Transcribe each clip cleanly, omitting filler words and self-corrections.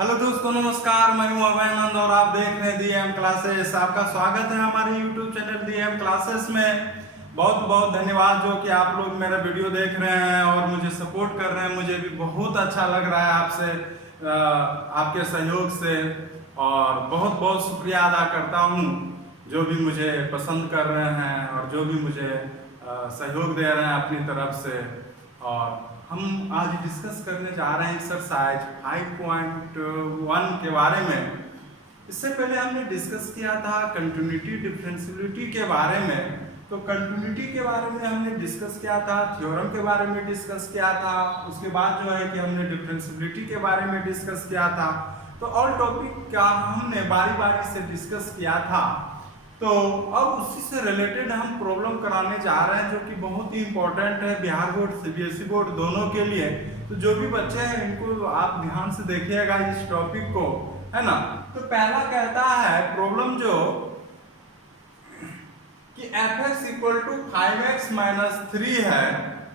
Hello दोस्तों, नमस्कार। मैं हूं अभयानंद और आप देख रहे हैं डीएम क्लासेस। आपका स्वागत है हमारे यूट्यूब चैनल डीएम क्लासेस में। बहुत बहुत धन्यवाद जो कि आप लोग मेरा वीडियो देख रहे हैं और मुझे सपोर्ट कर रहे हैं। मुझे भी बहुत अच्छा लग रहा है आपसे आपके सहयोग से, और बहुत बहुत शुक्रिया अदा करता हूं जो भी मुझे पसंद कर रहे हैं और जो भी मुझे सहयोग दे रहे हैं अपनी तरफ से। और हम आज डिस्कस करने जा रहे हैं एक्सरसाइज 5.1 के बारे में। इससे पहले हमने डिस्कस किया था कंटिन्यूटी डिफरेंशियबिलिटी के बारे में। तो कंटिन्यूटी के बारे में हमने डिस्कस किया था, थ्योरम के बारे में डिस्कस किया था, उसके बाद जो है कि हमने डिफरेंशियबिलिटी के बारे में डिस्कस किया था। तो ऑल टॉपिक का हमने बारी बारी से डिस्कस किया था। तो अब उसी से रिलेटेड हम प्रॉब्लम कराने जा रहे हैं जो कि बहुत ही इंपॉर्टेंट है बिहार बोर्ड सीबीएसई बोर्ड दोनों के लिए। तो जो भी बच्चे हैं इनको आप ध्यान से देखिएगा इस टॉपिक को, है ना। तो पहला कहता है प्रॉब्लम जो कि fx equal to 5x minus 3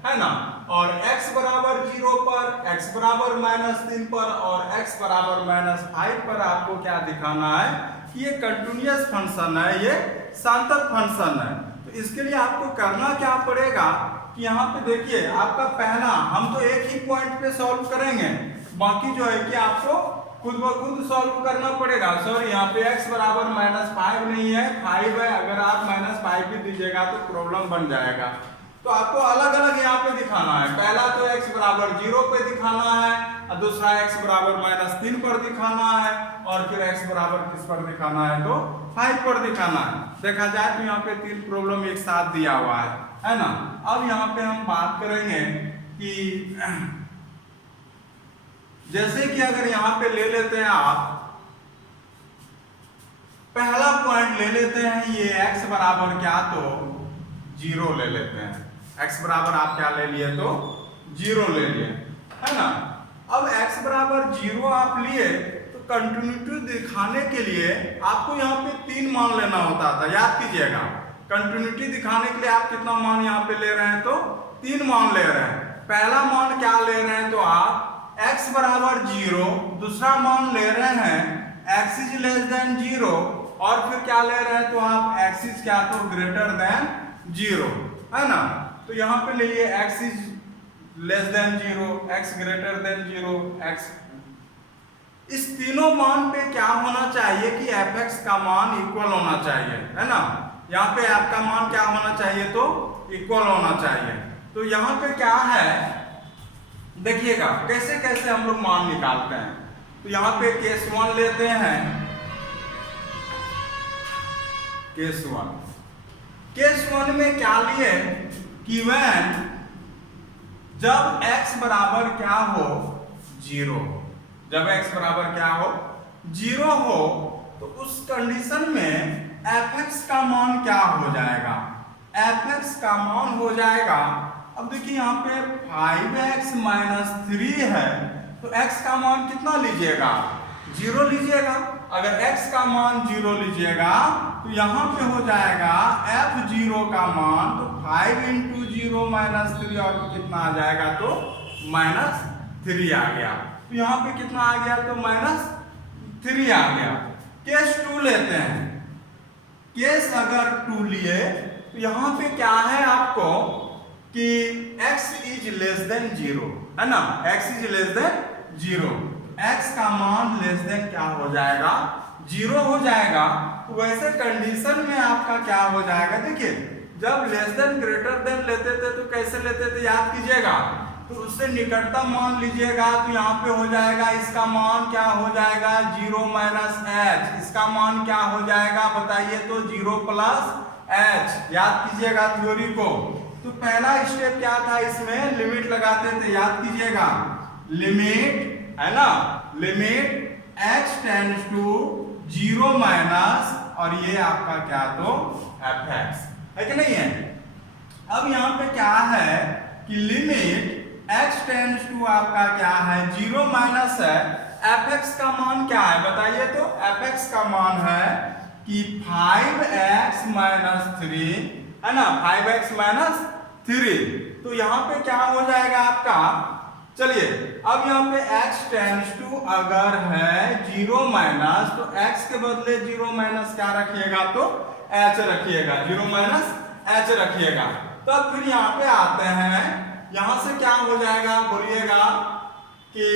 है ना, और x बराबर 0 पर, x बराबर -3 पर और x बराबर -5 पर आपको क्या दिखाना है कि ये कंटिन्यूअस फंक्शन है, ये सांतक फंक्शन है। तो इसके लिए आपको करना क्या पड़ेगा कि यहाँ पे देखिए आपका पहला, हम तो एक ही पॉइंट पे सॉल्व करेंगे, बाकी जो है कि आपको खुद ब खुद सॉल्व करना पड़ेगा। सॉरी, यहाँ पे x बराबर -5 नहीं है, 5 है। अगर आप -5 भी दीजिएगा तो प्रॉब्लम बन जाएगा। तो आपको अलग अलग यहाँ पे दिखाना है। पहला तो x बराबर 0 पे दिखाना है, और दूसरा x बराबर -3 पर दिखाना है, और फिर x बराबर किस पर दिखाना है तो 5 पर दिखाना है। देखा जाए तो यहाँ पे 3 प्रॉब्लम एक साथ दिया हुआ है ना। अब यहाँ पे हम बात करेंगे कि जैसे कि अगर यहाँ पे ले लेते हैं आप पहला पॉइंट ले लेते हैं, ये x बराबर क्या तो 0 ले लेते हैं। x बराबर आप क्या ले लिए तो 0 ले लिए, है ना। अब x बराबर 0 आप लिए तो कंटिन्यूटी दिखाने के लिए आपको यहाँ पे 3 मान लेना होता था, याद कीजिएगा। कंटिन्यूटी दिखाने के लिए आप कितना मान यहाँ पे ले रहे हैं तो 3 मान ले रहे हैं। पहला मान क्या ले रहे हैं तो आप x बराबर 0, दूसरा मान ले रहे हैं x इज लेस देन 0, और फिर क्या ले रहे हैं तो आप x इज क्या तो ग्रेटर देन 0, है ना। तो यहाँ पे ले लिए x is less than 0, x greater than 0, x। इस तीनों मान पे क्या होना चाहिए कि fx का मान इक्वल होना चाहिए, है ना। यहाँ पे आपका मान क्या होना चाहिए तो इक्वल होना चाहिए। तो यहाँ पे क्या है देखिएगा कैसे कैसे हम लोग मान निकालते हैं। तो यहाँ पे केस 1 लेते हैं, केस 1 में क्या लिए कि when जब x बराबर क्या हो 0, जब x बराबर क्या हो 0 हो, तो उस कंडीशन में fx का मान क्या हो जाएगा, fx का मान हो जाएगा। अब देखिए यहाँ पे 5x - 3 है, तो x का मान कितना लीजिएगा 0 लीजिएगा। अगर x का मान 0 लीजिएगा तो यहाँ पे हो जाएगा f0 का मान तो 5 × 0 - 3, और कितना आ जाएगा तो -3 आ गया। तो यहाँ पे कितना आ गया तो -3 आ गया। केस 2 लेते हैं, केस अगर 2 लिए तो यहाँ पे क्या है आपको कि x इज लेस देन 0, है ना, x is less than 0, x का मान लेस देन क्या हो जाएगा 0 हो जाएगा। तो वैसे कंडीशन में आपका क्या हो जाएगा, देखिए जब लेस देन ग्रेटर देन लेते थे तो कैसे लेते थे याद कीजिएगा, तो उससे निकटतम मान लीजिएगा। तो यहाँ पे हो जाएगा इसका मान क्या हो जाएगा 0 - h, इसका मान क्या हो जाएगा बताइए तो 0 + h। याद कीजिएगा थ्योरी को। तो पहला स्टेप क्या था, इसमें लिमिट लगाते थे, याद कीजिएगा लिमिट, है ना, limit x tends to 0 minus, और ये आपका क्या तो fx है कि नहीं है। अब यहाँ पे क्या है कि लिमिट x टेंड्स टू आपका क्या है 0 माइनस है, fx का मान क्या है बताइए तो, fx का मान है कि 5x - 3, है ना, 5x - 3। तो यहाँ पे क्या हो जाएगा आपका, चलिए अब यहाँ पे x टेंड्स टू अगर है 0 माइनस, तो x के बदले 0 माइनस क्या रखिएगा, तो h रखिएगा, 0 माइनस h रखिएगा। तब फिर यहाँ पे आते हैं, यहाँ से क्या हो जाएगा बोलिएगा कि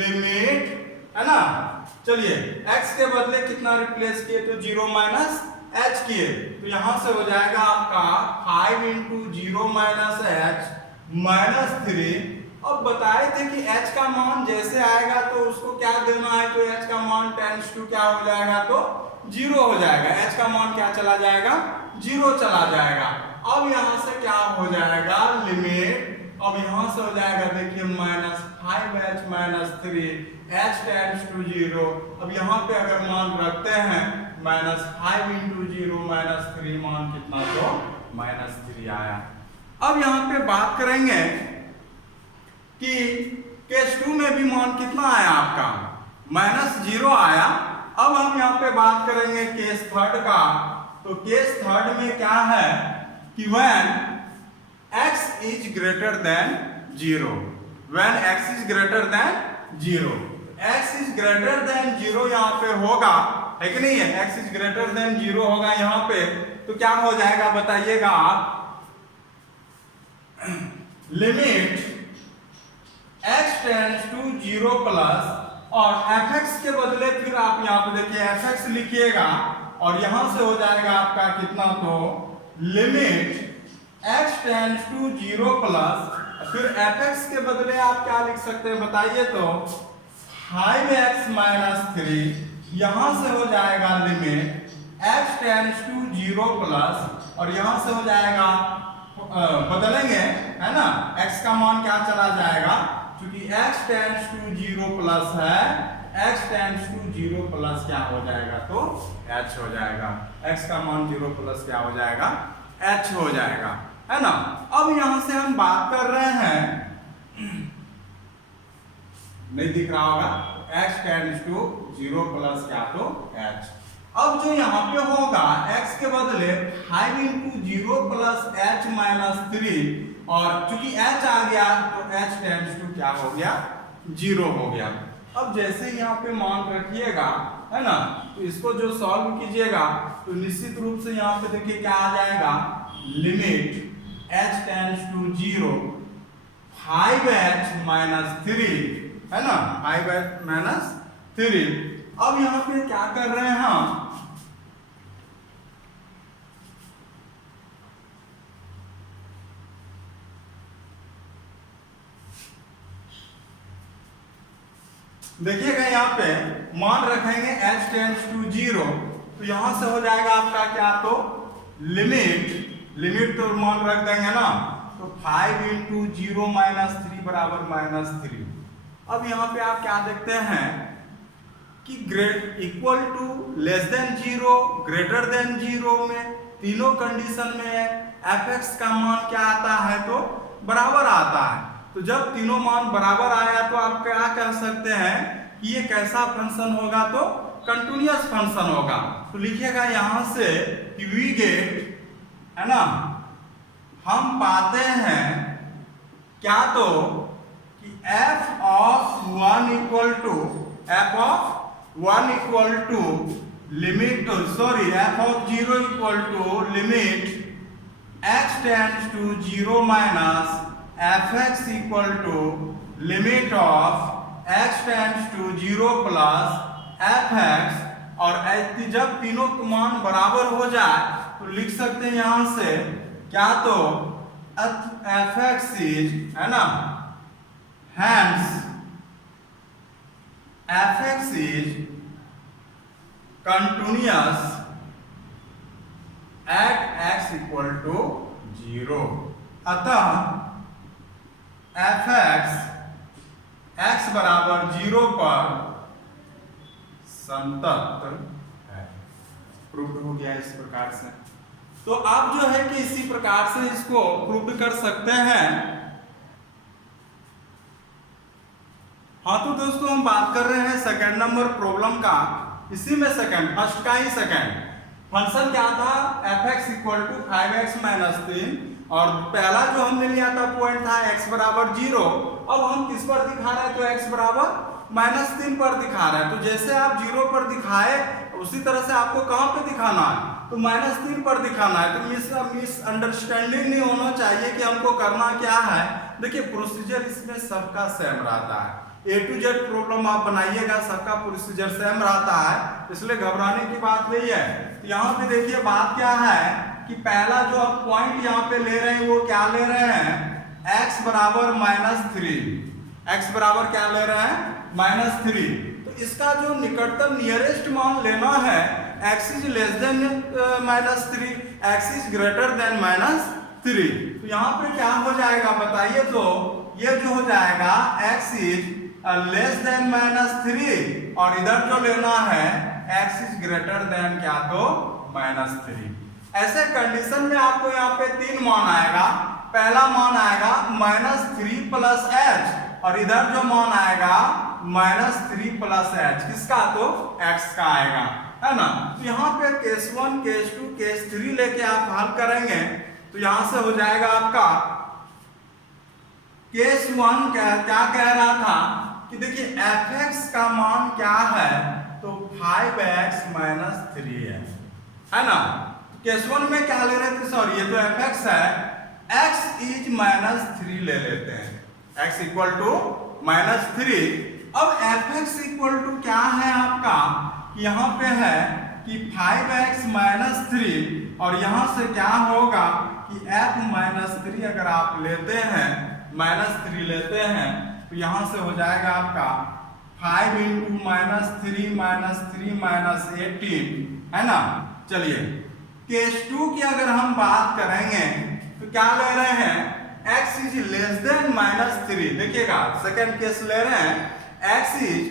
लिमिट, है ना, चलिए x के बदले कितना रिप्लेस किए, तो 0 माइनस h किए, तो यहां से हो जाएगा आपका 5 इंटू 0 माइनस h माइनस 3। अब बताए थे कि h का मान जैसे आएगा तो उसको क्या देना है, तो h का मान टेंड्स टू क्या हो जाएगा, तो 0 हो जाएगा, h का मान क्या चला जाएगा, 0 चला जाएगा। अब यहां से क्या हो जाएगा लिमिट, अब यहां से हो जाएगा देखिए minus 5h minus 3 h tends to 0। अब यहाँ पे अगर मान रखते हैं माइनस 5 इंटू 0 माइनस 3, मान कितना, तो माइनस 3 आया। अब यहाँ पे बात करेंगे कि केस 2 में भी मान कितना आया आपका, माइनस 0 आया। अब हम यहाँ पे बात करेंगे केस थर्ड का, तो केस थर्ड में क्या है कि when x is greater than 0, when x is greater than 0, x is greater than 0 यहाँ पे होगा, है कि नहीं है, x is greater than 0 होगा यहाँ पे, तो क्या हो जाएगा बताइएगा आप, limit x tends to 0 plus, और fx के बदले फिर आप यहाँ पे देखिए fx लिखिएगा, और यहां से हो जाएगा आपका कितना, तो limit x tends to 0 plus, फिर fx के बदले आप क्या लिख सकते हैं बताइए, तो 5x माइनस 3, यहां से हो जाएगा limit x tends to 0 plus, और यहां से हो जाएगा बदलेंगे, है ना, x का मान क्या चला जाएगा, क्योंकि x टेंड्स टू 0 प्लस है, x टेंड्स टू 0 प्लस क्या हो जाएगा, तो h हो जाएगा, x का मान 0 प्लस क्या हो जाएगा, h हो जाएगा, है ना। अब यहां से हम बात कर रहे हैं, नहीं दिख रहा होगा, x टेंड्स टू 0 प्लस क्या, तो h। अब जो यहाँ पे होगा x के बदले 5 इंटू 0 प्लस h माइनस 3, और चूंकि h आ गया तो h टेंड्स टू क्या हो गया, 0 हो गया। अब जैसे यहाँ पे मान रखिएगा, है ना, तो इसको जो सॉल्व कीजिएगा तो निश्चित रूप से यहाँ पे देखिए क्या आ जाएगा, limit h tends to 0 5h minus 3, है ना, 5h माइनस 3। अब यहाँ पे क्या कर रहे हैं हम, देखिएगा यहाँ पे मान रखेंगे h टेंड्स टू 0, तो यहां से हो जाएगा आपका क्या, तो लिमिट तो मान रख देंगे ना, तो 5 इंटू 0 माइनस 3 बराबर माइनस 3। अब यहाँ पे आप क्या देखते हैं कि equal to less than 0, greater than 0 में तीनों कंडीशन में fx का मान क्या आता है, तो बराबर आता है। तो जब तीनों मान बराबर आया तो आप क्या कह सकते हैं कि ये कैसा फंक्शन होगा, तो कंटिन्यूअस फंक्शन होगा। तो लिखिएगा यहां से कि वी गेट, है ना, हम पाते हैं क्या, तो कि f of 1 equal to limit, sorry f of 0 equal to limit x tends to 0 minus fx equal to limit of x tends to 0 plus fx, और जब तीनों मान बराबर हो जाए तो लिख सकते हैं यहां से क्या, तो fx इज, है ना, hence fx is continuous at x equal to 0। अतः fx x बराबर 0 पर संतत है। प्रूव हो गया इस प्रकार से। तो आप जो है कि इसी प्रकार से इसको प्रूव कर सकते हैं। हाँ तो दोस्तों हम बात कर रहे हैं सेकंड नंबर प्रॉब्लम का। इसी में सेकंड, फर्स्ट का ही सेकंड फंक्शन क्या था, fx equal to 5x minus 3, और पहला जो हमने लिया था पॉइंट था x बराबर 0, अब हम किस पर दिखा रहे हैं, तो x बराबर -3 पर दिखा रहे हैं। तो जैसे आप 0 पर दिखाए उसी तरह से आपको कहाँ पे दिखाना है, तो -3 पर दिखाना है। तो मिसअंडरस्टैंडिंग नहीं होना चाहिए कि हमको करना क्या है। देखिए प्रोसीजर इसमें सबका सेम रहता है, A to Z प्रॉब्लम आप बनाइएगा सबका प्रोसीजर सेम रहता है, इसलिए घबराने की बात नहीं है। यहाँ पे देखिए बात क्या है कि पहला जो आप पॉइंट यहाँ पे ले रहे हैं वो क्या ले रहे हैं, x बराबर -3। x बराबर क्या ले रहे हैं, -3। तो इसका जो निकटतम नियरेस्ट मान लेना है, x is less than -3, x is greater than -3। तो यहाँ पे क्या हो जाएगा बताइए, तो ये जो हो जाएगा x इज लेस देन -3 और इधर जो लेना है x इज ग्रेटर देन क्या, तो -3। ऐसे कंडीशन में आपको यहाँ पे 3 मान आएगा। पहला मान आएगा -3 प्लस h और इधर जो मान आएगा -3 प्लस h, किसका, तो x का आएगा, है ना। तो यहाँ पे केस 1 केस 2 केस 3 लेके आप हल करेंगे तो यहाँ से हो जाएगा आपका केस 1 क्या कह रहा था कि देखिए fx का मान क्या है, तो 5x - 3 है ना। केस 1 में क्या ले रहे थे, सॉरी ये तो fx है, x इज -3 ले लेते हैं, x इक्वल टू -3। अब fx इक्वल टू क्या है आपका, यहाँ पे है कि 5x - 3 और यहाँ से क्या होगा कि f -3 अगर आप लेते हैं, -3 लेते हैं तो यहाँ से हो जाएगा आपका 5 × -3 -3 -18, है ना। चलिए केस 2 की अगर हम बात करेंगे तो क्या ले रहे हैं, x इज लेस देन -3। देखिएगा सेकेंड केस ले रहे हैं, x इज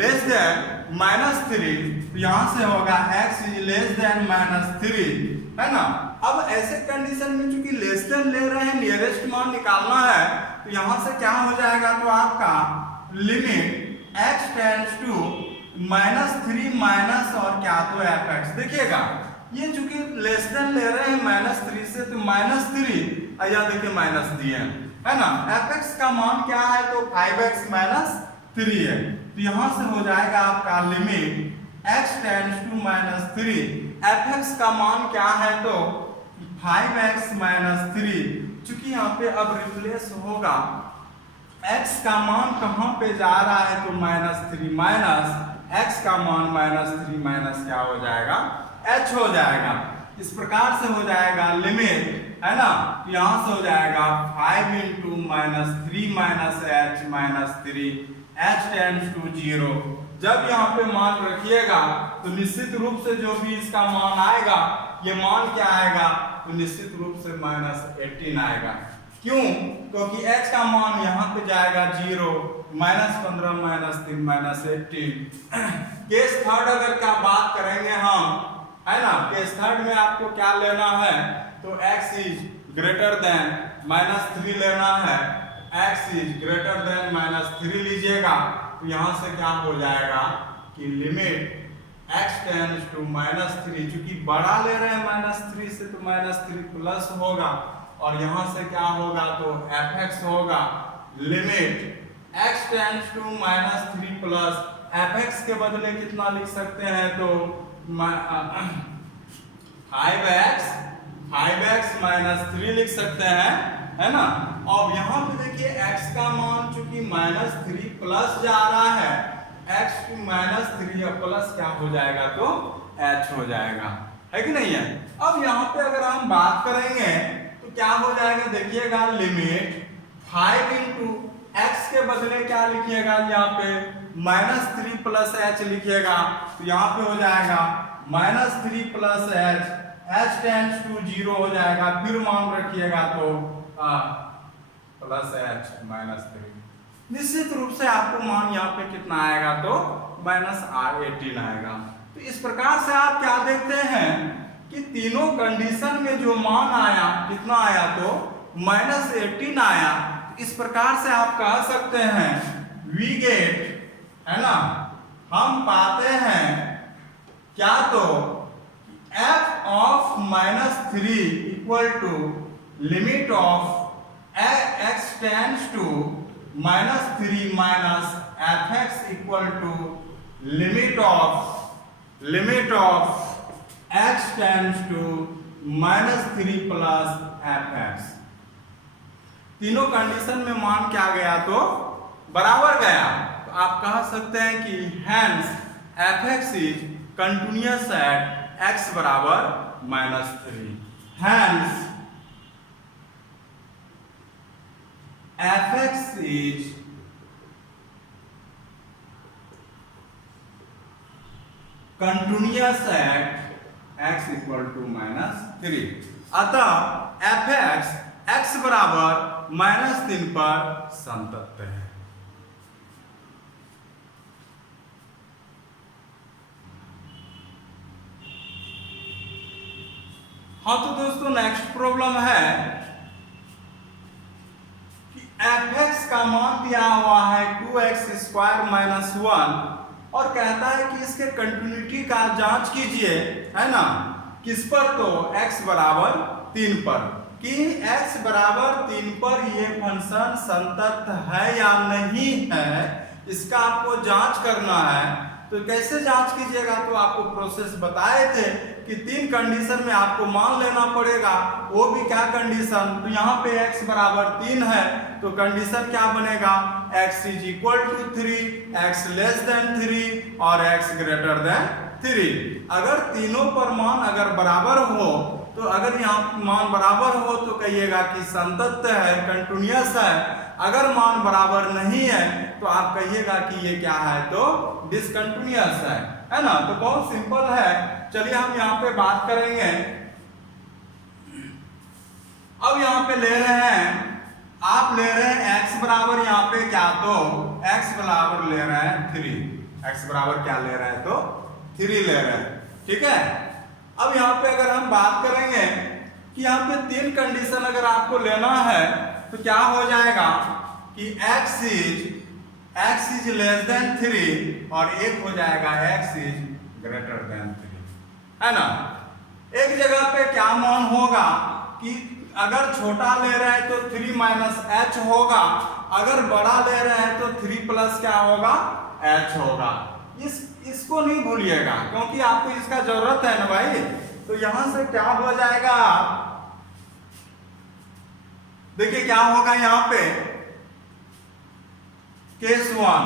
लेस देन -3, तो यहाँ से होगा x इज लेस देन -3, है ना। अब ऐसे कंडीशन में चूंकि लेस देन ले रहे हैं, नियरेस्ट मान निकालना है, तो यहाँ से क्या हो जाएगा, तो आपका limit x tends to -3 minus और क्या, तो fx। देखिएगा ये चूंकि लेस देन ले रहे हैं -3 से, तो -3 या देखिए माइनस दिए है ना। fx का मान क्या है, तो 5x - 3 है। तो यहाँ से हो जाएगा आपका limit x tends to -3, fx का मान क्या है, तो 5x - 3। चूंकि यहाँ पे अब रिप्लेस होगा, x का मान कहाँ पे जा रहा है, तो -3 माइनस x का मान -3 माइनस क्या हो जाएगा, h हो जाएगा। इस प्रकार से हो जाएगा लिमिट, है ना। यहाँ से हो जाएगा 5 × -3 - h - 3 h टेंड्स टू 0। जब यहाँ पे मान रखिएगा तो निश्चित रूप से जो भी इसका मान आएगा, ये मान क्या आएगा, तो निश्चित रूप से -18 आएगा। क्यों, क्योंकि h का मान यहाँ पे जाएगा 0, -15 -3 -18। केस थर्ड अगर क्या बात करेंगे हम, है ना, केस थर्ड में आपको क्या लेना है, तो x इज ग्रेटर देन -3 लेना है, x इज ग्रेटर देन -3 लीजिएगा। तो यहाँ से क्या हो जाएगा कि लिमिट x टेंड्स टू -3, चूंकि बड़ा ले रहे हैं -3 से, तो -3 प्लस होगा और यहाँ से क्या होगा, तो fx होगा। Limit x tends to -3 plus fx के बदले कितना लिख सकते हैं, तो 5x - 3 लिख सकते हैं, है ना। अब यहाँ पे देखिए x का मान चूंकि -3 प्लस जा रहा है, x टू -3 प्लस क्या हो जाएगा, तो h हो जाएगा, है कि नहीं है। अब यहाँ पे अगर हम बात करेंगे तो क्या हो जाएगा, देखिएगा लिमिट 5 × x के बदले क्या लिखिएगा, यहाँ पे -3 प्लस h लिखिएगा। तो यहाँ पे हो जाएगा -3 प्लस h टेंड्स टू 0 हो जाएगा। फिर मान रखिएगा तो प्लस h -3। निश्चित रूप से आपको मान यहाँ पे कितना आएगा, तो -18 आएगा। तो इस प्रकार से आप क्या देखते हैं कि तीनों कंडीशन में जो मान आया कितना आया, तो -18 आया। इस प्रकार से आप कह सकते हैं वी गेट, है ना, हम पाते हैं क्या, तो f of -3 equal to limit of x tends to -3 minus fx equal to limit of x tends to -3 plus fx। तीनों कंडीशन में मान क्या गया तो बराबर गया, तो आप कह सकते हैं कि hence fx is continuous at x बराबर -3। hence fx is continuous at x equal to -3। अतः fx x बराबर -3 पर संतत है। हाँ तो दोस्तों नेक्स्ट प्रॉब्लम है fx का मान दिया हुआ है 2x² - 1 और कहता है कि इसके कंटिन्यूटी का जांच कीजिए, है ना, किस पर, तो x बराबर 3 पर, कि x बराबर 3 पर ये फंक्शन संतत है या नहीं है, इसका आपको जांच करना है। तो कैसे जांच कीजिएगा, तो आपको प्रोसेस बताए थे कि 3 कंडीशन में आपको मान लेना पड़ेगा, वो भी क्या कंडीशन, तो यहाँ पे x बराबर 3 है तो कंडीशन क्या बनेगा, x is equal to 3, x less than 3 और x ग्रेटर देन 3। अगर तीनों पर मान अगर बराबर हो, तो अगर यहाँ मान बराबर हो तो कहिएगा कि संतत है, कंटिन्यूअस है। अगर मान बराबर नहीं है तो आप कहिएगा कि ये क्या है, तो डिसकंटिन्यूअस है ना। तो बहुत सिंपल है, चलिए हम यहाँ पे बात करेंगे। अब यहाँ पे ले रहे हैं, आप ले रहे हैं x बराबर यहाँ पे क्या, तो x बराबर ले रहे हैं 3, x बराबर क्या ले रहे हैं, तो 3 ले रहे हैं, ठीक है। अब यहाँ पे अगर हम बात करेंगे कि यहाँ पे 3 कंडीशन अगर आपको लेना है तो क्या हो जाएगा कि x इज लेस देन 3 और एक हो जाएगा x इज ग्रेटर देन 3, है ना। एक जगह पे क्या मान होगा कि अगर छोटा ले रहे हैं तो 3 माइनस h होगा, अगर बड़ा ले रहे हैं तो 3 प्लस क्या होगा, h होगा। इसको नहीं भूलिएगा क्योंकि आपको इसका जरूरत है ना भाई। तो यहां से क्या हो जाएगा, देखिए क्या होगा यहाँ पे, केस 1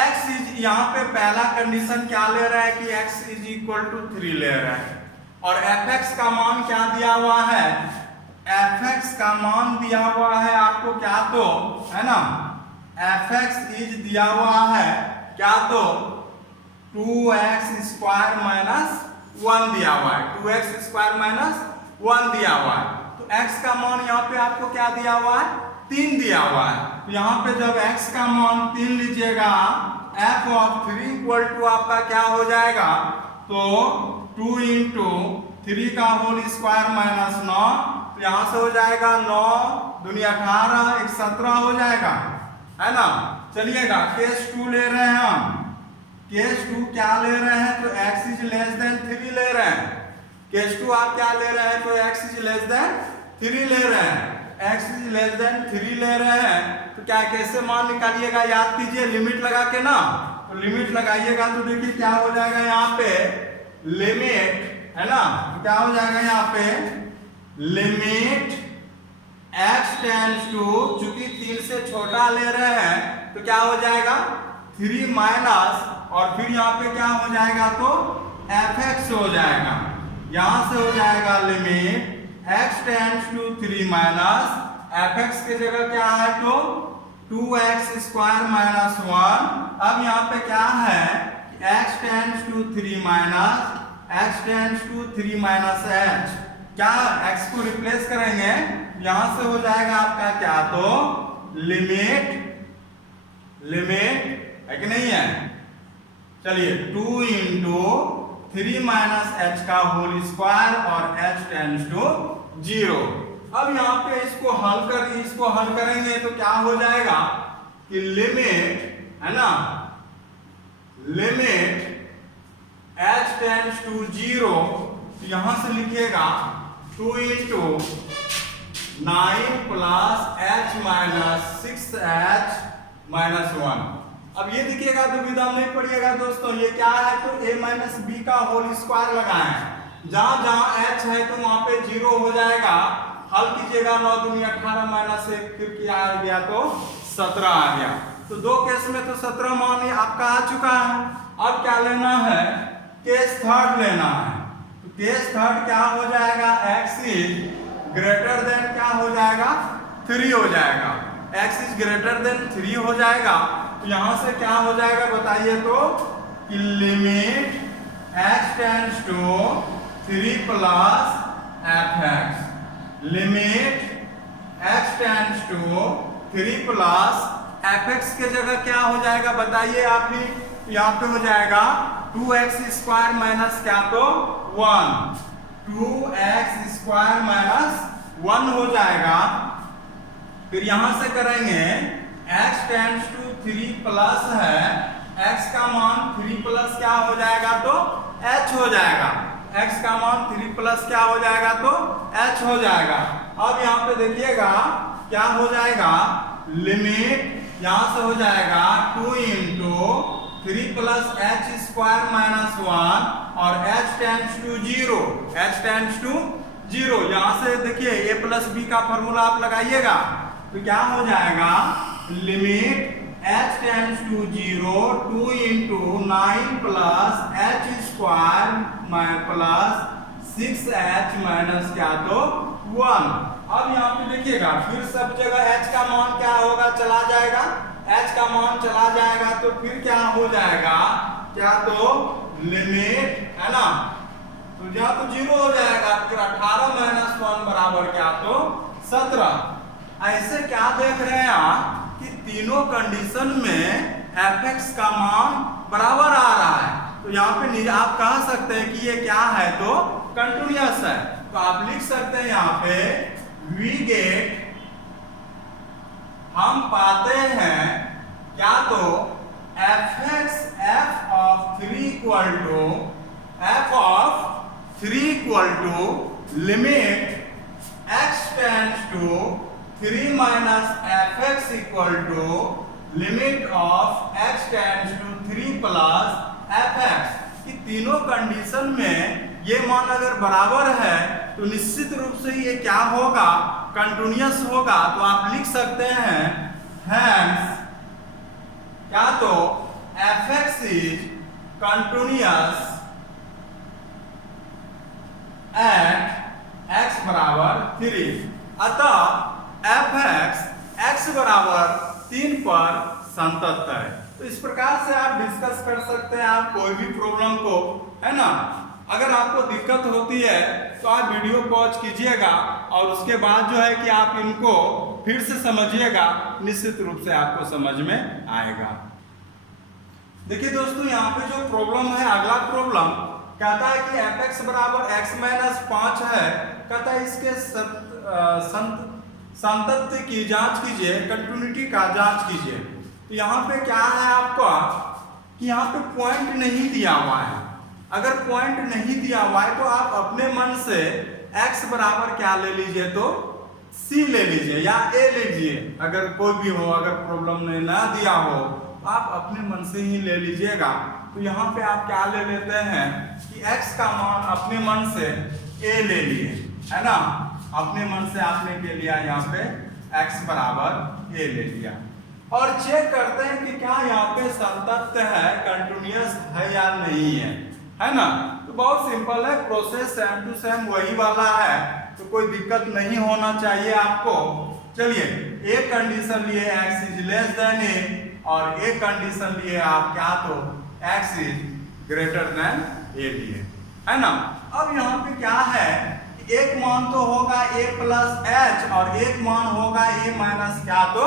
x इज, यहाँ पे पहला कंडीशन क्या ले रहा है कि x इज इक्वल टू 3 ले रहा है और fx का मान क्या दिया हुआ है, fx का मान दिया हुआ है आपको क्या, तो है ना, fx इज दिया हुआ है क्या, तो 2x² - 1 दिया हुआ है, 2x² - 1 दिया हुआ है। तो x का मान यहाँ पे आपको क्या दिया हुआ है, 3 दिया हुआ है। तो यहाँ पे जब x का मान 3 लीजिएगा, f ऑफ 3 इक्वल टू आपका क्या हो जाएगा, तो 2 इंटू 3 का होल स्क्वायर माइनस 9, तो यहाँ से हो जाएगा 9 दूनी 18, 1 17 हो जाएगा, है ना। चलिएगा केस 2 ले रहे हैं हम, केस 2 क्या ले रहे हैं, तो x इज लेस देन 3 ले रहे हैं। केस 2 आप क्या ले रहे हैं, तो x इज लेस देन 3 ले रहे हैं, x इज लेस देन 3 ले रहे हैं। तो क्या कैसे मान निकालिएगा, याद कीजिए लिमिट लगा के ना, तो लिमिट लगाइएगा तो देखिए क्या हो जाएगा यहाँ पे, लिमिट, है ना, तो क्या हो जाएगा यहाँ पे, लिमिट x टेंड्स टू, चूंकि 3 से छोटा ले रहे हैं तो क्या हो जाएगा 3 माइनस, और फिर यहाँ पे क्या हो जाएगा, तो fx हो जाएगा। यहां से हो जाएगा limit x tends to 3 minus fx के जगह क्या है, तो 2x² - 1। अब यहाँ पे क्या है, x tends to 3 minus h, क्या x को रिप्लेस करेंगे, यहां से हो जाएगा आपका क्या, तो लिमिट है कि नहीं है। चलिए 2 इंटू 3 माइनस h का होल स्क्वायर और h टेंड्स टू 0। अब यहाँ पे इसको हल करेंगे तो क्या हो जाएगा कि लिमिट, है ना, लिमिट h टेंड्स टू 0, तो यहां से लिखिएगा 2 into 9 plus h minus 6h minus 1। अब ये देखिएगा दुविधा नहीं पड़िएगा दोस्तों, ये क्या है तो a माइनस बी का होल स्क्वायर लगाए, जहां जहां h है तो वहां पे 0 हो जाएगा। हल कीजिएगा 9 दूनी 18 माइनस 1, फिर क्या आ गया तो 17 आ गया। तो दो केस में तो 17 मान आपका आ चुका है। अब क्या लेना है, केस थर्ड लेना है। तो केस थर्ड क्या हो जाएगा, x इज ग्रेटर देन क्या हो जाएगा 3 हो जाएगा, x इज ग्रेटर देन 3 हो जाएगा। तो यहां से क्या हो जाएगा बताइए तो कि limit x tends to 3 plus fx, limit x tends to 3 plus fx के जगह क्या हो जाएगा बताइए आप ही, यहाँ पे हो जाएगा 2x स्क्वायर माइनस क्या तो 1, 2x स्क्वायर माइनस 1 हो जाएगा। फिर यहां से करेंगे x टेंड्स टू 3 प्लस है, x का मान 3 प्लस क्या हो जाएगा तो h हो जाएगा, x का मान 3 प्लस क्या हो जाएगा तो h हो जाएगा। अब यहाँ पे देखिएगा क्या हो जाएगा, लिमिट यहां से हो जाएगा 2 into 3 plus h square minus 1 और h tends to 0, h tends to 0। यहां से देखिए a प्लस b का फॉर्मूला आप लगाइएगा तो क्या हो जाएगा, limit h tends to 0 2 into 9 plus h square plus 6h minus क्या तो 1। अब यहाँ पे देखिएगा फिर सब जगह h का मान क्या होगा, चला जाएगा, h का मान चला जाएगा तो फिर क्या हो जाएगा, क्या तो लिमिट है ना, तो यहाँ तो 0 हो जाएगा, फिर 18 माइनस 1 बराबर क्या तो 17। ऐसे क्या देख रहे हैं आप कि तीनों कंडीशन में fx का मान बराबर आ रहा है। तो यहाँ पे आप कह सकते हैं कि ये क्या है तो कंटिन्यूअस है। तो आप लिख सकते हैं यहाँ पे वी गेट, हम पाते हैं क्या तो fx f of 3 equal to f of 3 equal to limit x tends to 3 minus fx equal to limit of x tends to 3 plus fx। कि तीनों कंडीशन में ये मान अगर बराबर है तो निश्चित रूप से ये क्या होगा, कंटिन्यूअस होगा। तो आप लिख सकते हैं हेंस क्या तो fx is continuous at x बराबर 3। अतः fx x बराबर 3 पर संतत है। तो इस प्रकार से आप डिस्कस कर सकते हैं आप कोई भी प्रॉब्लम को, है ना। अगर आपको दिक्कत होती है तो आप वीडियो पॉज कीजिएगा और उसके बाद जो है कि आप इनको फिर से समझिएगा, निश्चित रूप से आपको समझ में आएगा। देखिए दोस्तों यहाँ पे जो प्रॉब्लम है, अगला प्रॉब्लम कहता है कि fx बराबर x माइनस 5 है, कहता है इसके संतत्य की जांच कीजिए, कंटिन्यूटी का जांच कीजिए। तो यहाँ पे क्या है आपका कि यहाँ पे पॉइंट नहीं दिया हुआ है। अगर पॉइंट नहीं दिया हुआ है तो आप अपने मन से x बराबर क्या ले लीजिए तो c ले लीजिए या a लीजिए, अगर कोई भी हो, अगर प्रॉब्लम ने ना दिया हो तो आप अपने मन से ही ले लीजिएगा। तो यहाँ पे आप क्या ले लेते हैं कि x का मान अपने मन से a ले लिए, है ना, अपने मन से आपने के लिया यहाँ पे x बराबर a ले लिया और चेक करते हैं कि क्या यहाँ पे संतत्य है, कंटिन्यूअस है या नहीं है ना। तो बहुत सिंपल है, प्रोसेस सेम टू सेम वही वाला है, तो कोई दिक्कत नहीं होना चाहिए आपको। चलिए एक कंडीशन लिए x is less than a और एक कंडीशन लिए आप क्या तो x is greater than a लिए, है ना। अब यहाँ पे क्या है, एक मान तो होगा a प्लस h और एक मान होगा a माइनस क्या तो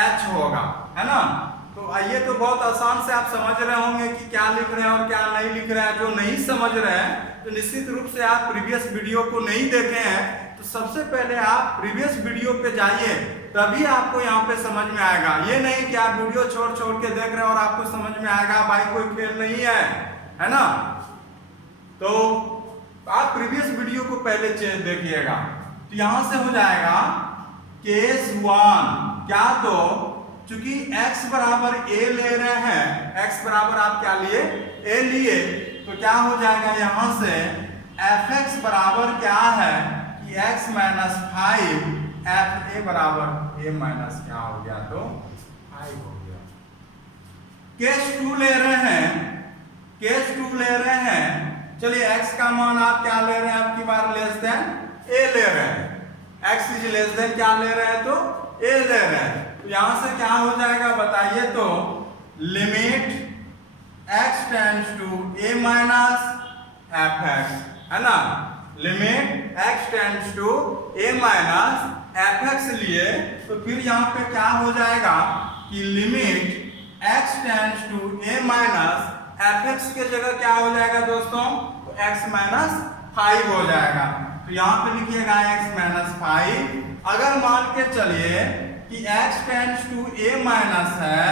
h होगा, है ना। तो ये तो बहुत आसान से आप समझ रहे होंगे कि क्या लिख रहे हैं और क्या नहीं लिख रहे हैं। जो नहीं समझ रहे हैं तो निश्चित रूप से आप प्रीवियस वीडियो को नहीं देखे हैं तो सबसे पहले आप प्रीवियस वीडियो पे जाइए, तभी आपको यहाँ पे समझ में आएगा। ये नहीं कि आप वीडियो छोड़ छोड़ के देख रहे हैं और आपको समझ में आएगा, भाई कोई खेल नहीं है ना। तो आप प्रीवियस वीडियो को पहले देखिएगा। तो यहां से हो जाएगा केस 1 क्या, तो चूंकि x बराबर a ले रहे हैं, x बराबर आप क्या लिए, a लिए, तो क्या हो जाएगा यहां से fx बराबर क्या है कि x माइनस 5, fa बराबर a माइनस क्या हो गया, तो 5 हो गया। केस 2 ले रहे हैं, केस 2 ले रहे हैं, चलिए x का मान आप क्या ले रहे हैं, आपकी बार लेस देन a ले रहे हैं, x इज लेस देन क्या ले रहे हैं, तो a ले रहे हैं। तो यहां से क्या हो जाएगा बताइए, तो limit x tends to a minus fx, है ना, limit x tends to a minus fx लिए, तो फिर यहाँ पे क्या हो जाएगा कि limit x tends to a minus fx के जगह क्या हो जाएगा दोस्तों, तो x माइनस 5 हो जाएगा। तो यहाँ पे लिखिएगा x माइनस 5। अगर मान के चलिए कि x tends to a minus है,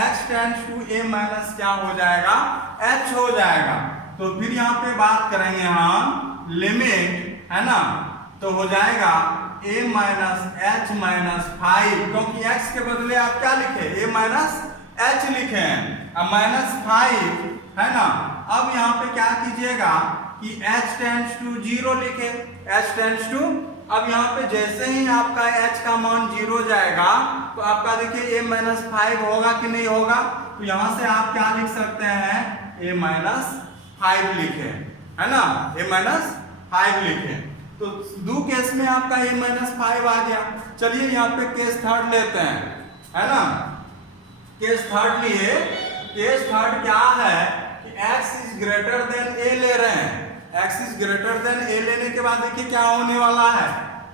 x tends to a minus क्या हो जाएगा, h हो जाएगा। तो फिर यहाँ पे बात करेंगे हम लिमिट, है ना, तो हो जाएगा a माइनस h माइनस 5, क्योंकि x के बदले आप क्या लिखे, a माइनस h लिखे हैं, अब माइनस 5, है ना। अब यहाँ पे क्या कीजिएगा कि h टेंड्स टू 0 लिखे, h टेंड्स टू, अब यहाँ पे जैसे ही आपका h का मान 0 जाएगा तो आपका देखिए a माइनस 5 होगा कि नहीं होगा, तो यहाँ से आप क्या लिख सकते हैं, a माइनस 5 लिखे, है ना, a माइनस 5 लिखे। तो दो केस में आपका a माइनस 5 आ गया। चलिए यहाँ पे केस थर्ड लेते हैं, है ना, केस थर्ड लिए, केस थर्ड क्या है कि x is greater than a ले रहे हैं, x is greater than a लेने के बाद देखिए क्या होने वाला है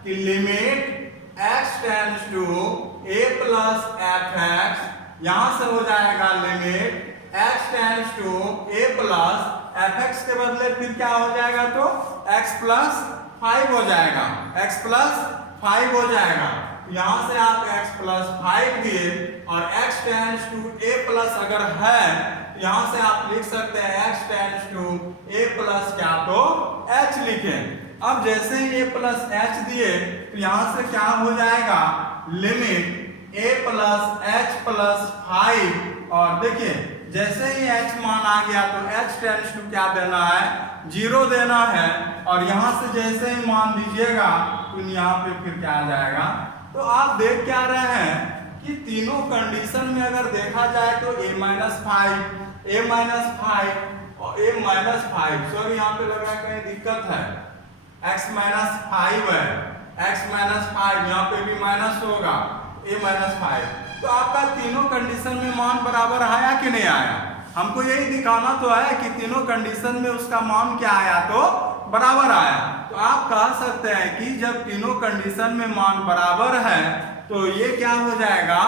कि limit x tends to a plus fx, यहां से हो जाएगा limit x tends to a plus fx के बदले फिर क्या हो जाएगा, तो x प्लस 5 हो जाएगा, x प्लस 5 हो जाएगा। यहां से आप x प्लस 5 दिए और x tends to a plus अगर है, यहां से आप लिख सकते हैं x tends to a plus क्या, तो h लिखें। अब जैसे ही a प्लस h दिए तो यहां से क्या हो जाएगा, limit a plus h plus 5, और देखिए जैसे ही h मान आ गया तो h टेंड्स टू क्या देना है, 0 देना है, और यहां से जैसे ही मान दीजिएगा तो यहाँ पे फिर क्या आ जाएगा। तो आप देख क्या रहे हैं कि तीनों कंडीशन में अगर देखा जाए तो a माइनस 5, a माइनस 5 और a माइनस 5, सॉरी यहाँ पे लग रहा है कहीं दिक्कत है, x माइनस 5 है, x माइनस 5 यहाँ पे भी माइनस होगा, a माइनस 5, तो आपका तीनों कंडीशन में मान बराबर आया कि नहीं आया, हमको यही दिखाना तो है कि तीनों कंडीशन में उसका मान क्या आया, तो बराबर आया। तो आप कह सकते हैं कि जब तीनों कंडीशन में मान बराबर है तो ये क्या हो जाएगा,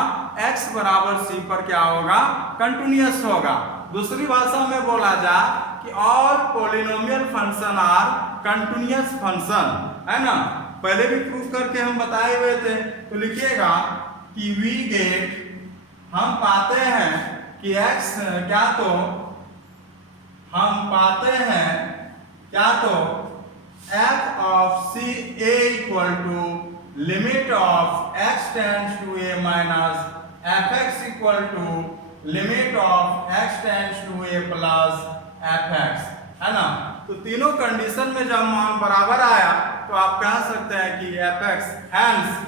x बराबर c पर क्या होगा, कंटिन्यूअस होगा। दूसरी भाषा में बोला जाए कि all polynomial function are continuous function, है ना, पहले भी प्रूफ करके हम बताए हुए थे। तो लिखिएगा कि वी गेट, हम पाते हैं कि x क्या, तो हम पाते हैं क्या, तो f of c a equal to limit of x tends to a minus fx equal to limit of x tends to a plus fx, है ना। तो तीनों कंडीशन में जब मान बराबर आया तो आप कह सकते हैं कि fx hence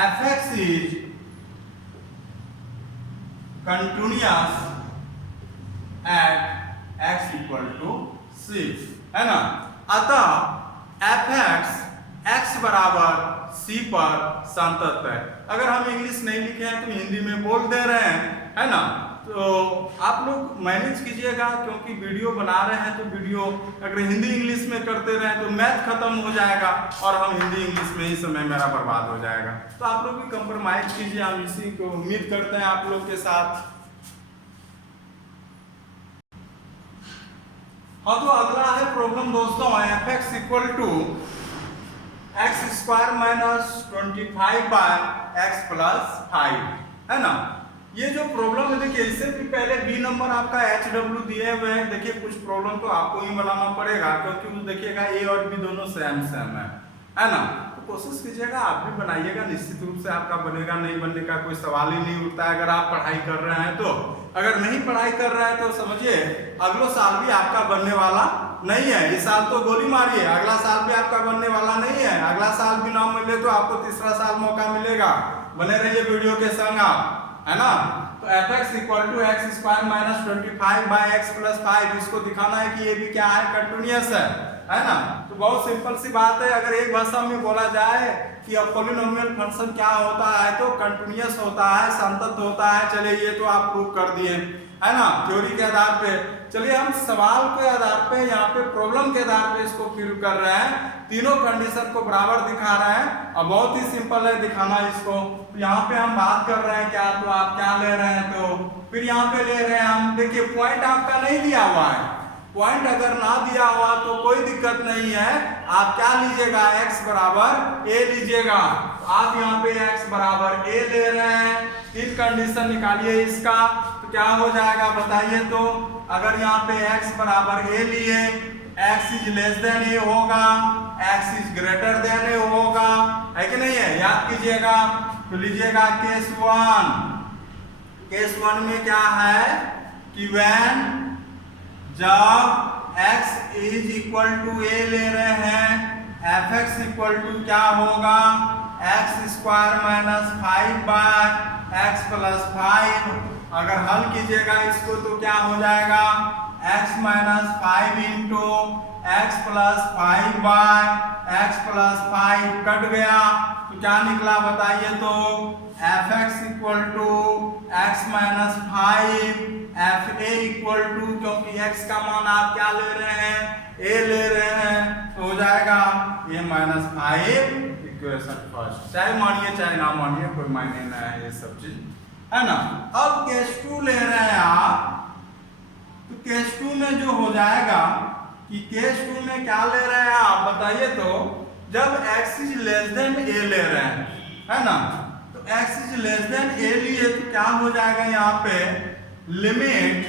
fx is continuous at x equal to c, है ना। अतः fx x बराबर c पर संतत है। अगर हम इंग्लिश नहीं लिखे हैं तो हिंदी में बोल दे रहे हैं, है ना। तो आप लोग मैनेज कीजिएगा, क्योंकि वीडियो बना रहे हैं तो वीडियो अगर हिंदी इंग्लिश में करते रहे तो मैथ खत्म हो जाएगा और हम हिंदी इंग्लिश में ही समय मेरा बर्बाद हो जाएगा। तो आप लोग भी कंप्रोमाइज कीजिए, हम इसी को उम्मीद करते हैं आप लोग के साथ। हाँ, तो अगला है प्रॉब्लम दोस्तों, fx equal to x square minus 25 by x plus 5, है ना। ये जो प्रॉब्लम है देखिए, इससे भी पहले बी नंबर आपका HW दिए हुए हैं। देखिए कुछ प्रॉब्लम तो आपको ही बनाना पड़ेगा, क्योंकि देखिएगा ए और बी दोनों सेम सेम है ना। तो कोशिश कीजिएगा आप भी बनाइएगा, निश्चित रूप से आपका बनेगा, नहीं बनने का कोई सवाल ही नहीं उठता है अगर आप पढ़ाई कर रहे हैं तो। अगर नहीं पढ़ाई कर रहे हैं तो समझिए अगले साल भी आपका बनने वाला नहीं है। इस साल तो गोली मारिए, अगला साल भी आपका बनने वाला नहीं है। अगला साल भी ना मिले तो आपको तीसरा साल मौका मिलेगा। बने रहिए वीडियो के संग आप, है ना। तो fx equal to x square minus 25 by x plus 5, इसको दिखाना है कि ये भी क्या है, कंटिन्यूअस है ना। तो बहुत सिंपल सी बात है। अगर एक भाषा में बोला जाए कि अब पॉलिनोमियल फंक्शन क्या होता है तो कंटिन्यूअस होता है, संतत होता है। चलिए ये तो आप प्रूव कर दिए, है ना, थ्योरी के आधार पे। चलिए हम सवाल के आधार पे, यहाँ पे प्रॉब्लम के आधार पे इसको प्रूव कर रहे हैं। तीनों कंडीशन को बराबर दिखा रहे हैं और बहुत ही सिंपल है दिखाना इसको। तो यहाँ पे हम बात कर रहे हैं क्या, तो आप क्या ले रहे हैं, तो फिर यहाँ पे ले रहे हैं हम। देखिए पॉइंट आपका नहीं दिया हुआ है, पॉइंट अगर ना दिया हुआ तो कोई दिक्कत नहीं है। आप क्या लीजिएगा, x बराबर a लीजिएगा। तो आप यहाँ पे x बराबर a ले रहे हैं। तीन कंडीशन निकालिए इसका, तो क्या हो जाएगा बताइए। तो अगर यहाँ पे x बराबर a लिए, x is less than a होगा, x is greater than a होगा, है कि नहीं है, याद कीजिएगा। तो लीजिएगा केस 1। केस 1 में क्या है कि व्हेन जब x is equal to a ले रहे हैं, fx इक्वल टू क्या होगा, x square minus 5 by x plus 5। अगर हल कीजिएगा इसको तो क्या हो जाएगा, x minus 5 into x plus 5 by x plus 5 cut गया तो क्या निकला बताइए। तो fx equal to x minus 5, fa equal to, क्योंकि x का मान आप क्या ले रहे हैं, a ले रहे हैं, तो हो जाएगा a माइनस 5 इक्वेशन फर्स्ट। चाहे मानिए चाहे ना मानिए, कोई मायने ना है ये सब चीज, है ना। अब केस 2 ले रहे हैं आप, तो केस 2 में जो हो जाएगा कि केस 2 में क्या ले रहे हैं आप बताइए। तो जब x is less than a ले रहे हैं, है ना, तो x is less than a लिए तो क्या हो जाएगा यहाँ पे, limit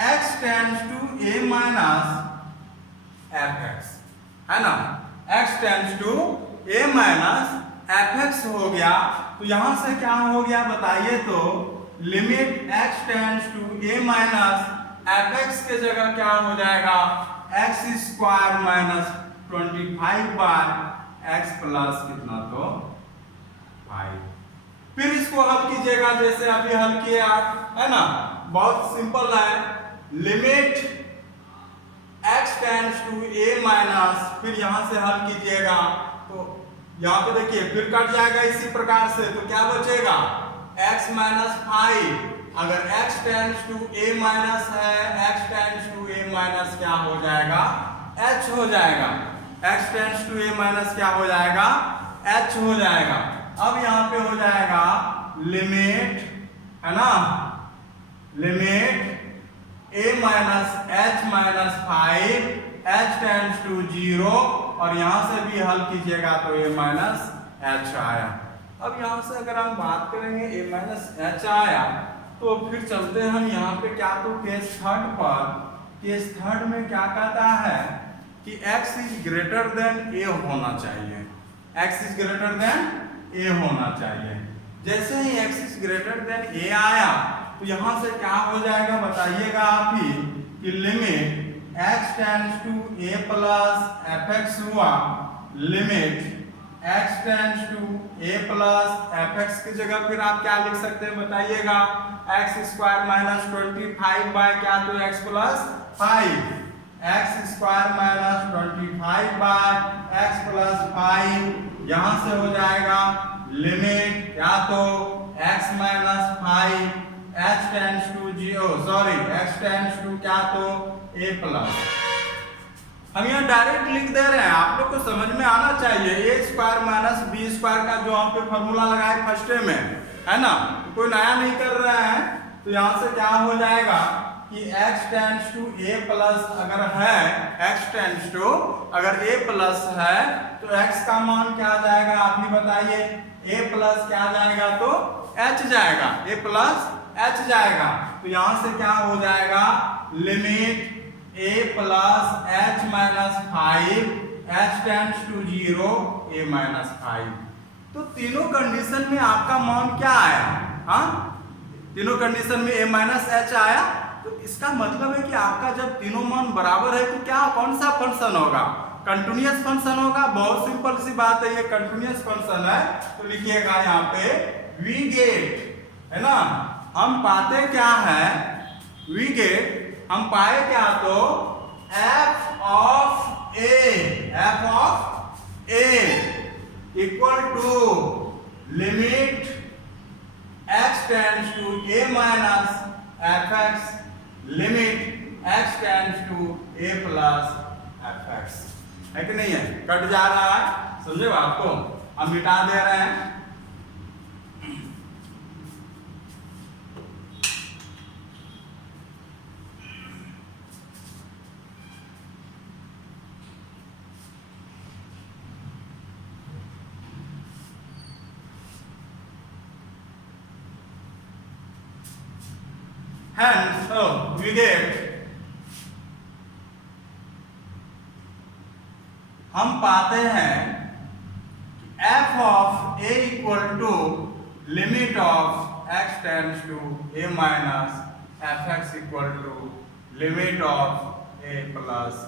x tends to a minus fx, है ना, x tends to a minus fx हो गया। तो यहां से क्या हो गया बताइए। तो limit x tends to a minus fx के जगह क्या हो जाएगा, x square minus 25 by x plus कितना, तो 5। फिर इसको हल कीजिएगा जैसे अभी हल किए आप, है ना, बहुत सिंपल है। Limit x tends to a minus, फिर यहां से हल कीजिएगा तो यहाँ पे देखिए फिर कट जाएगा इसी प्रकार से। तो क्या बचेगा, x माइनस 5। अगर x tends to a minus है, x tends to a minus क्या हो जाएगा, h हो जाएगा। x tends to a minus क्या हो जाएगा, h हो जाएगा। अब यहाँ पे हो जाएगा लिमिट, है ना, limit a minus h minus 5, h tends to 0, और यहाँ से भी हल कीजिएगा तो a माइनस h आया। अब यहाँ से अगर हम बात करेंगे a माइनस h आया, तो फिर चलते हैं हम यहाँ पे क्या, तो केस 3 पर। केस 3 में क्या कहता है कि x is greater than a होना चाहिए, x is greater than a होना चाहिए। जैसे ही x is greater than a आया तो यहाँ से क्या हो जाएगा बताइएगा आप ही कि limit x tends to a plus fx हुआ, limit x tends to a plus fx की जगह फिर आप क्या लिख सकते हैं बताइएगा, x स्क्वायर माइनस 25 बाय क्या, तो x plus 5, x square minus 25 by x plus 5। यहाँ से हो जाएगा लिमिट क्या, तो x minus 5, h tends to 0, sorry x tends to क्या, तो a प्लस। हम यहाँ डायरेक्ट लिख दे रहे हैं, आप लोग को समझ में आना चाहिए। a square minus b square का जो हम पे फॉर्मूला लगाए फर्स्ट में, है ना, कोई नया नहीं कर रहा है। तो यहाँ से क्या हो जाएगा कि x tends to a plus अगर है, x टेंड्स टू अगर a प्लस है तो x का मान क्या आ जाएगा आप ही बताइए, a प्लस क्या आ जाएगा, तो एच जाएगा, ए प्लस एच जाएगा, तो यहां से क्या हो जाएगा, limit a plus h minus 5 h tends to 0 a minus 5। तो तीनों कंडीशन में आपका मान क्या आया, हाँ तीनों कंडीशन में ए माइनस एच आया। तो इसका मतलब है कि आपका जब तीनों मान बराबर है तो क्या कौन सा फंक्शन होगा, कंटिन्यूअस फंक्शन होगा। बहुत सिंपल सी बात है, ये कंटिन्यूअस फंक्शन है, तो लिखिएगा यहाँ पे वी गेट, है ना। हम पाते क्या है, वी गेट हम पाए क्या, तो f of a equal to limit x tends to a minus fx limit x tends to a plus fx, है कि नहीं है। कट जा रहा है, समझे बात को, हम मिटा दे रहे हैं। Hence, we get, हम पाते हैं f of a equal to limit of x tends to a minus fx equal to limit of a plus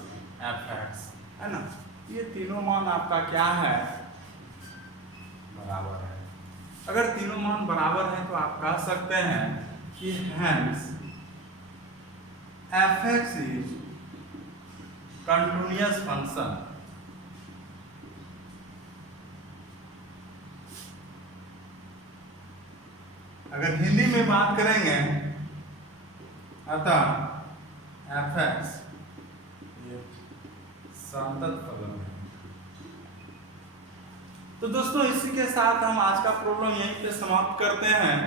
fx, है ना। ये तीनों मान आपका क्या है, बराबर है। अगर तीनों मान बराबर है तो आप कह सकते हैं कि hence fx is continuous function। अगर हिंदी में बात करेंगे अतः fx संतत फलन है। तो दोस्तों इसी के साथ हम आज का प्रॉब्लम यहीं पे समाप्त करते हैं।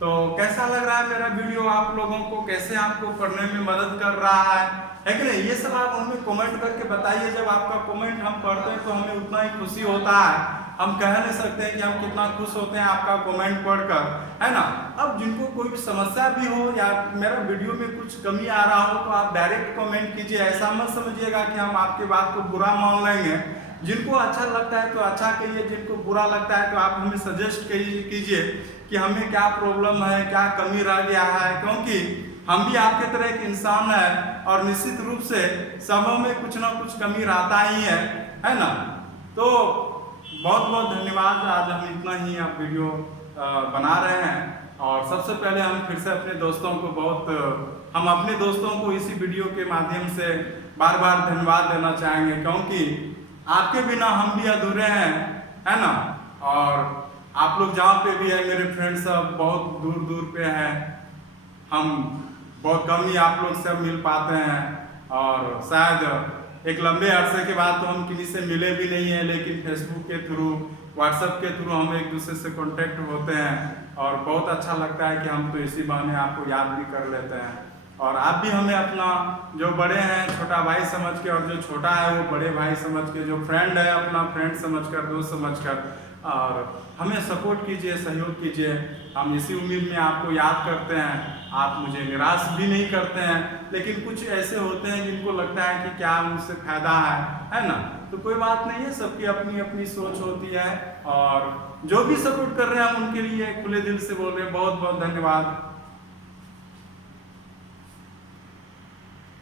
तो कैसा लग रहा है मेरा वीडियो आप लोगों को, कैसे आपको पढ़ने में मदद कर रहा है कि नहीं, ये सब आप हमें कमेंट करके बताइए। जब आपका कमेंट हम पढ़ते हैं तो हमें उतना ही खुशी होता है, हम कह नहीं सकते हैं कि हम कितना खुश होते हैं आपका कमेंट पढ़कर, है ना। अब जिनको कोई भी समस्या भी हो या मेरा वीडियो में कुछ कमी आ रहा हो तो आप डायरेक्ट कमेंट कीजिए, ऐसा मत समझिएगा कि हम आपकी बात को बुरा मान लेंगे। जिनको अच्छा लगता है तो अच्छा कहिए, जिनको बुरा लगता है तो आप हमें सजेस्ट कीजिए कि हमें क्या प्रॉब्लम है, क्या कमी रह गया है, क्योंकि हम भी आपके तरह एक इंसान है और निश्चित रूप से सब में कुछ ना कुछ कमी रहता ही है ना। तो बहुत बहुत धन्यवाद, आज हम इतना ही आप वीडियो बना रहे हैं। और सबसे पहले हम फिर से अपने दोस्तों को हम अपने दोस्तों को इसी वीडियो के माध्यम से बार बार धन्यवाद देना चाहेंगे, क्योंकि आपके बिना हम भी अधूरे हैं, है ना। और आप लोग जहाँ पे भी है, मेरे फ्रेंड्स सब बहुत दूर दूर पे हैं, हम बहुत कम ही आप लोग से मिल पाते हैं। और शायद एक लंबे अरसे के बाद तो हम किसी से मिले भी नहीं हैं, लेकिन फेसबुक के थ्रू, व्हाट्सएप के थ्रू हम एक दूसरे से कांटेक्ट होते हैं और बहुत अच्छा लगता है कि हम तो इसी बहाने आपको याद भी कर लेते हैं। और आप भी हमें अपना जो बड़े हैं छोटा भाई समझ के, और जो छोटा है वो बड़े भाई समझ के, जो फ्रेंड है अपना फ्रेंड समझकर, दोस्त समझकर, और हमें सपोर्ट कीजिए, सहयोग कीजिए। हम इसी उम्मीद में आपको याद करते हैं, आप मुझे निराश भी नहीं करते हैं। लेकिन कुछ ऐसे होते हैं जिनको लगता है कि क्या मुझसे फायदा है ना। तो कोई बात नहीं है, सबकी अपनी अपनी सोच होती है। और जो भी सपोर्ट कर रहे हैं हम उनके लिए खुले दिल से बोल रहे हैं बहुत बहुत धन्यवाद।